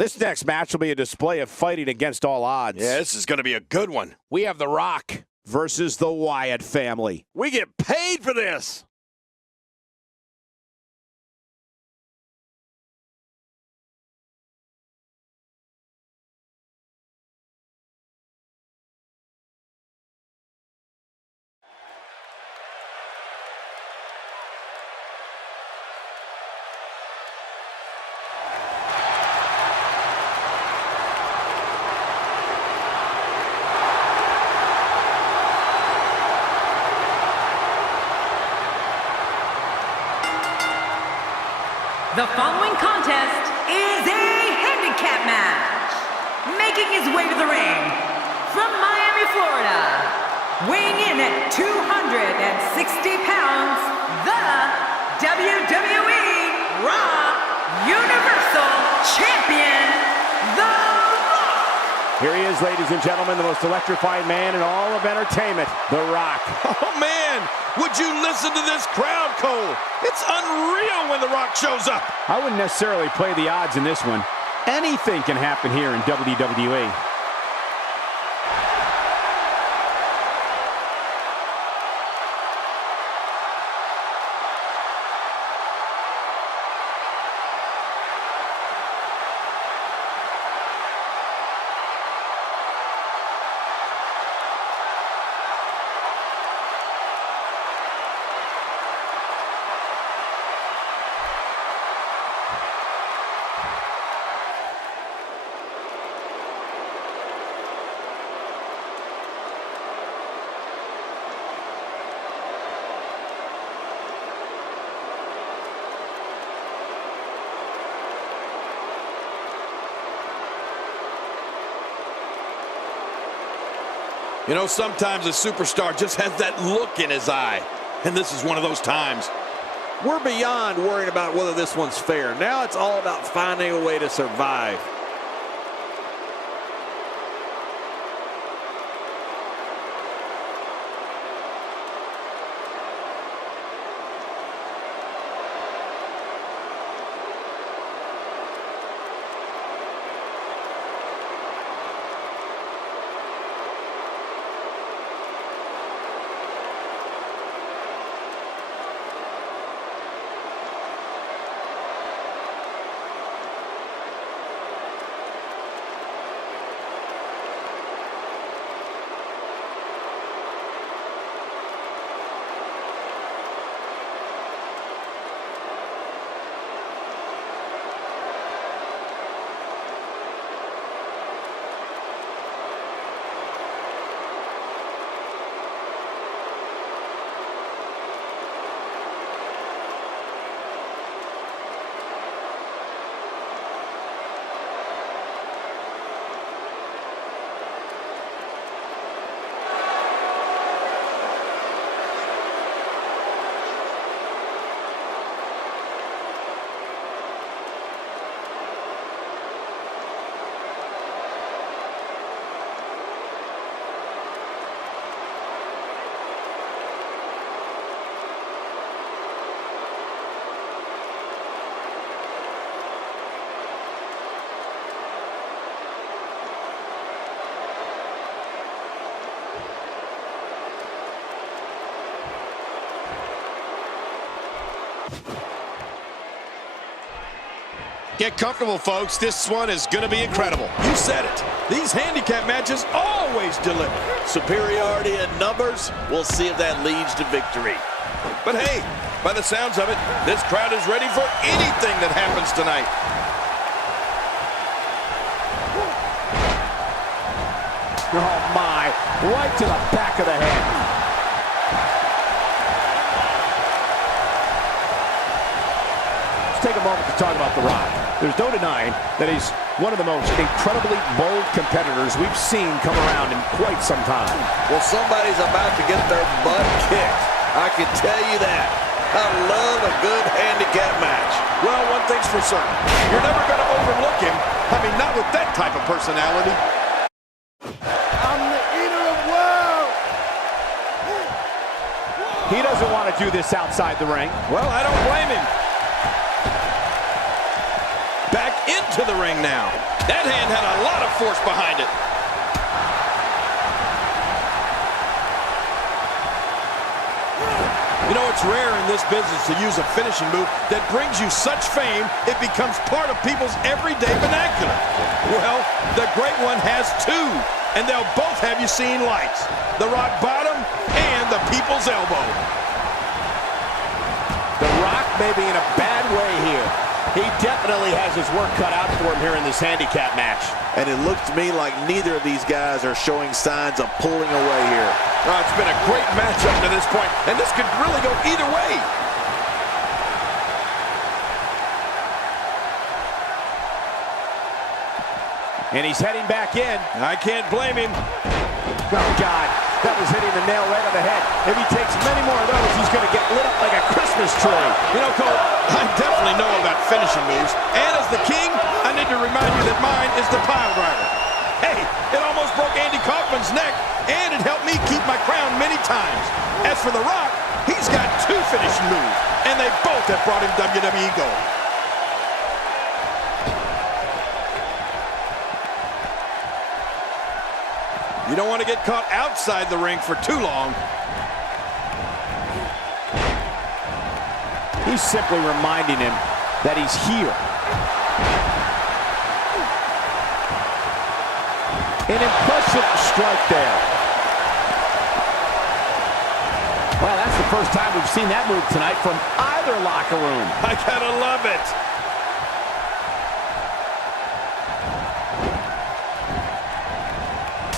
This next match will be a display of fighting against all odds. Yeah, this is going to be a good one. We have The Rock versus the Wyatt family. We get paid for this. The following contest is a handicap match. Making his way to the ring from Miami, Florida, weighing in at 260 pounds, the WWE Raw Universal Champion, The Rock. Here he is, ladies and gentlemen, the most electrifying man in all of entertainment, The Rock. Oh, man, would you listen to this crowd, Cole? It's unreal when The Rock shows up. I wouldn't necessarily play the odds in this one. Anything can happen here in WWE. You know, sometimes a superstar just has that look in his eye, and this is one of those times. We're beyond worrying about whether this one's fair. Now it's all about finding a way to survive. Get comfortable, folks. This one is going to be incredible. You said it. These handicap matches always deliver. Superiority in numbers, we'll see if that leads to victory. But hey, by the sounds of it, this crowd is ready for anything that happens tonight. Oh, my. Right to the back of the head. Let's take a moment to talk about The Rock. There's no denying that he's one of the most incredibly bold competitors we've seen come around in quite some time. Well, somebody's about to get their butt kicked. I can tell you that. I love a good handicap match. Well, one thing's for certain. You're never going to overlook him. I mean, not with that type of personality. I'm the eater of worlds. He doesn't want to do this outside the ring. Well, I don't blame him. Back into the ring now. That hand had a lot of force behind it. You know, it's rare in this business to use a finishing move that brings you such fame, it becomes part of people's everyday vernacular. Well, the great one has two, and they'll both have you seeing lights. The rock bottom and the people's elbow. The Rock may be in a bad way here. He definitely has his work cut out for him here in this handicap match. And it looks to me like neither of these guys are showing signs of pulling away here. Oh, it's been a great match up to this point, and this could really go either way. And he's heading back in. I can't blame him. Oh, God. That was hitting the nail right on the head. If he takes many more of those, he's going to get lit up like a Christmas tree. You know, Cole, I definitely know about finishing moves. And as the king, I need to remind you that mine is the pile driver. Hey, it almost broke Andy Kaufman's neck, and it helped me keep my crown many times. As for The Rock, he's got two finishing moves, and they both have brought him WWE gold. You don't want to get caught outside the ring for too long. He's simply reminding him that he's here. An impressive strike there. Well, that's the first time we've seen that move tonight from either locker room. I gotta love it.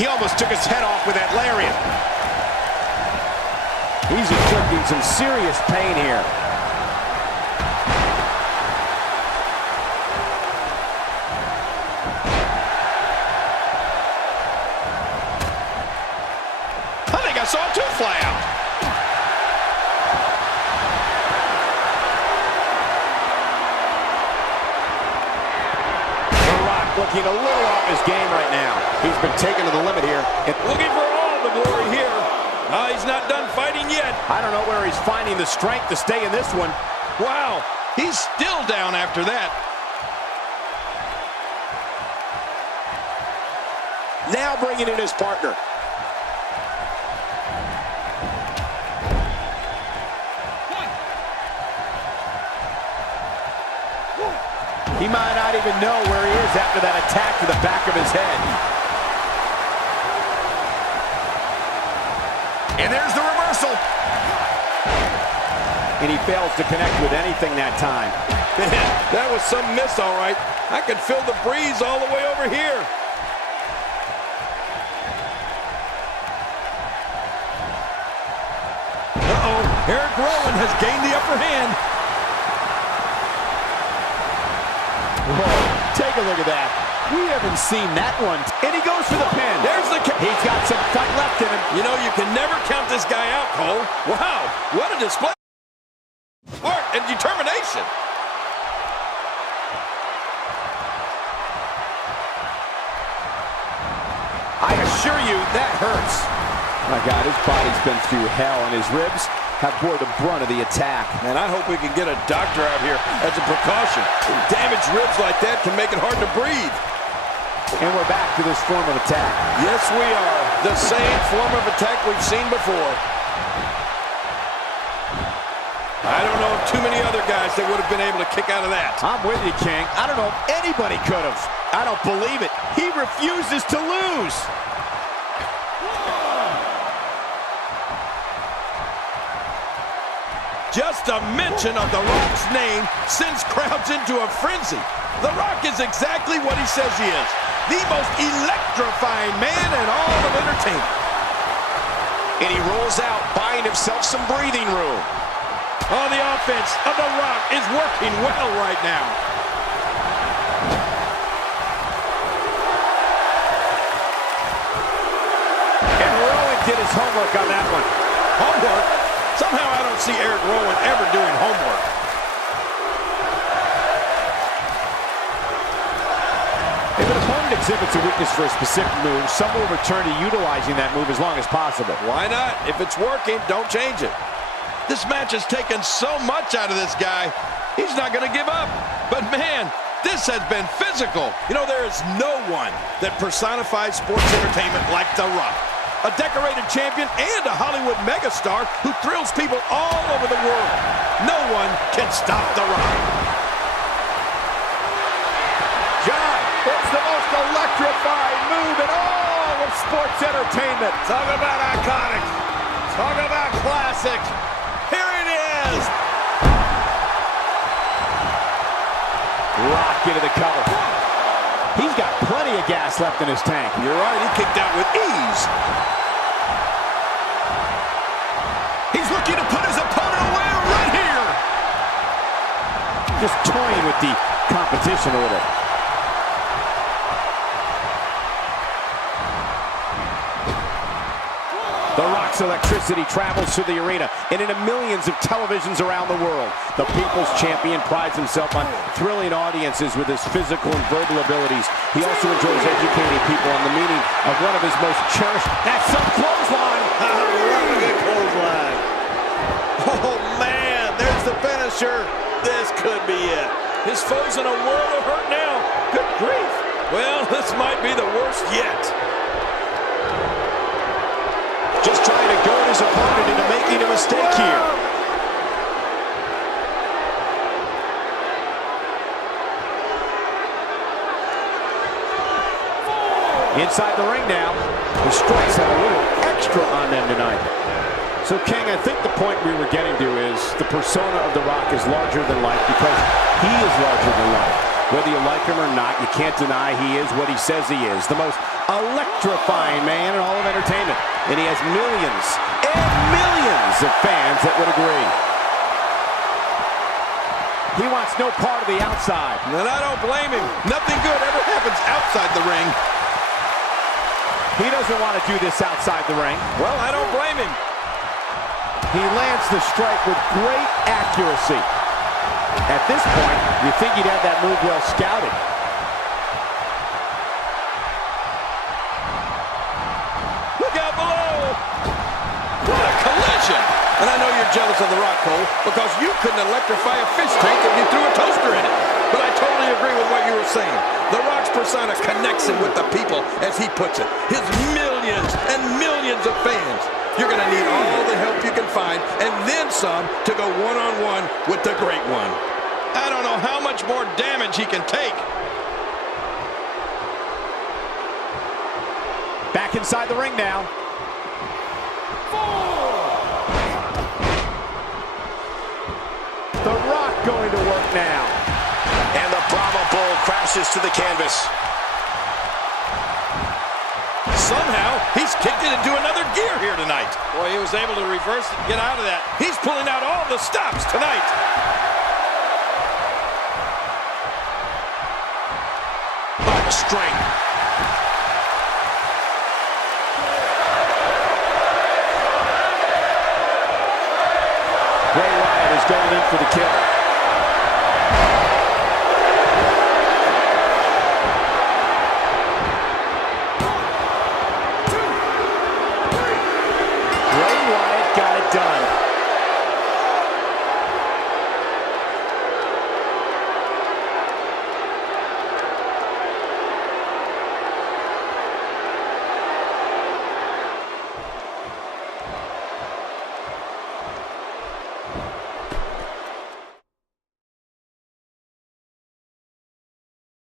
He almost took his head off with that lariat. He's inflicting some serious pain here. I think I saw a tooth fly out. The Rock looking a little off his game right now. He's been taken to the limit here. And Looking for all the glory here. He's not done fighting yet. I don't know where he's finding the strength to stay in this one. Wow, he's still down after that. Now bringing in his partner. He might not even know where he is after that attack to the back of his head. And there's the reversal. And he fails to connect with anything that time. Man, that was some miss, all right. I could feel the breeze all the way over here. Uh-oh, Eric Rowan has gained the upper hand. Whoa, take a look at that. We haven't seen that one. And he goes for the pin. There's the kick. He's got some fight left in him. You know, you can never count this guy out, Cole. Wow, what a display of heart and determination. I assure you, that hurts. My God, his body's been through hell, and his ribs have bore the brunt of the attack. Man, I hope we can get a doctor out here as a precaution. Damaged ribs like that can make it hard to breathe. And we're back to this form of attack. Yes, we are. The same form of attack we've seen before. I don't know of too many other guys that would have been able to kick out of that. I'm with you, King. I don't know if anybody could have. I don't believe it. He refuses to lose. Just a mention of The Rock's name sends crowds into a frenzy. The Rock is exactly what he says he is. The most electrifying man in all of entertainment. And he rolls out, buying himself some breathing room. Oh, the offense of The Rock is working well right now. And Rowan did his homework on that one. Homework? Somehow I don't see Eric Rowan ever doing homework. If an opponent exhibits a weakness for a specific move, some will return to utilizing that move as long as possible. Why not? If it's working, don't change it. This match has taken so much out of this guy. He's not going to give up. But man, This has been physical. You know, there is no one that personifies sports entertainment like The Rock. A decorated champion and a Hollywood megastar who thrills people all over the world. No one can stop The Rock. John, it's the most electrifying move in all of sports entertainment. Talk about iconic. Talk about classic. Here it is. Rock into the cover. He's got plenty of gas left in his tank. You're right, he kicked out with ease. He's looking to put his opponent away right here. Just toying with the competition a little. The Rock's electricity travels through the arena and into millions of televisions around the world. The People's Champion prides himself on thrilling audiences with his physical and verbal abilities. He also enjoys educating people on the meaning of one of his most cherished. That's some clothesline. I love a good clothesline. Oh, man, there's the finisher. This could be it. His foe's in a world of hurt now. Good grief. Well, this might be the worst yet. Just trying to goad his opponent into making a mistake here. Inside the ring now. The strikes have a little extra on them tonight. So, King, I think the point we were getting to is the persona of The Rock is larger than life because he is larger than life. Whether you like him or not, you can't deny he is what he says he is. The most electrifying man in all of entertainment. And he has millions and millions of fans that would agree. He wants no part of the outside. And I don't blame him. Nothing good ever happens outside the ring. He doesn't want to do this outside the ring. Well, I don't blame him. He lands the strike with great accuracy. At this point, you think he'd have that move well scouted. Look out below! What a collision! And I know you're jealous of The Rock, Cole, because you couldn't electrify a fish tank if you threw a toaster in it. But I totally agree with what you were saying. The Rock's persona connects him with the people, as he puts it. His millions and millions of fans. You're going to need all the help you can find, and then some, to go one-on-one with the Great One. I don't know how much more damage he can take. Back inside the ring now. The Rock going to work now. And the Brahma Bull crashes to the canvas. Somehow, he's kicked it into another gear here tonight. Boy, he was able to reverse it and get out of that. He's pulling out all the stops tonight. By the string. Wyatt is going in for the kill.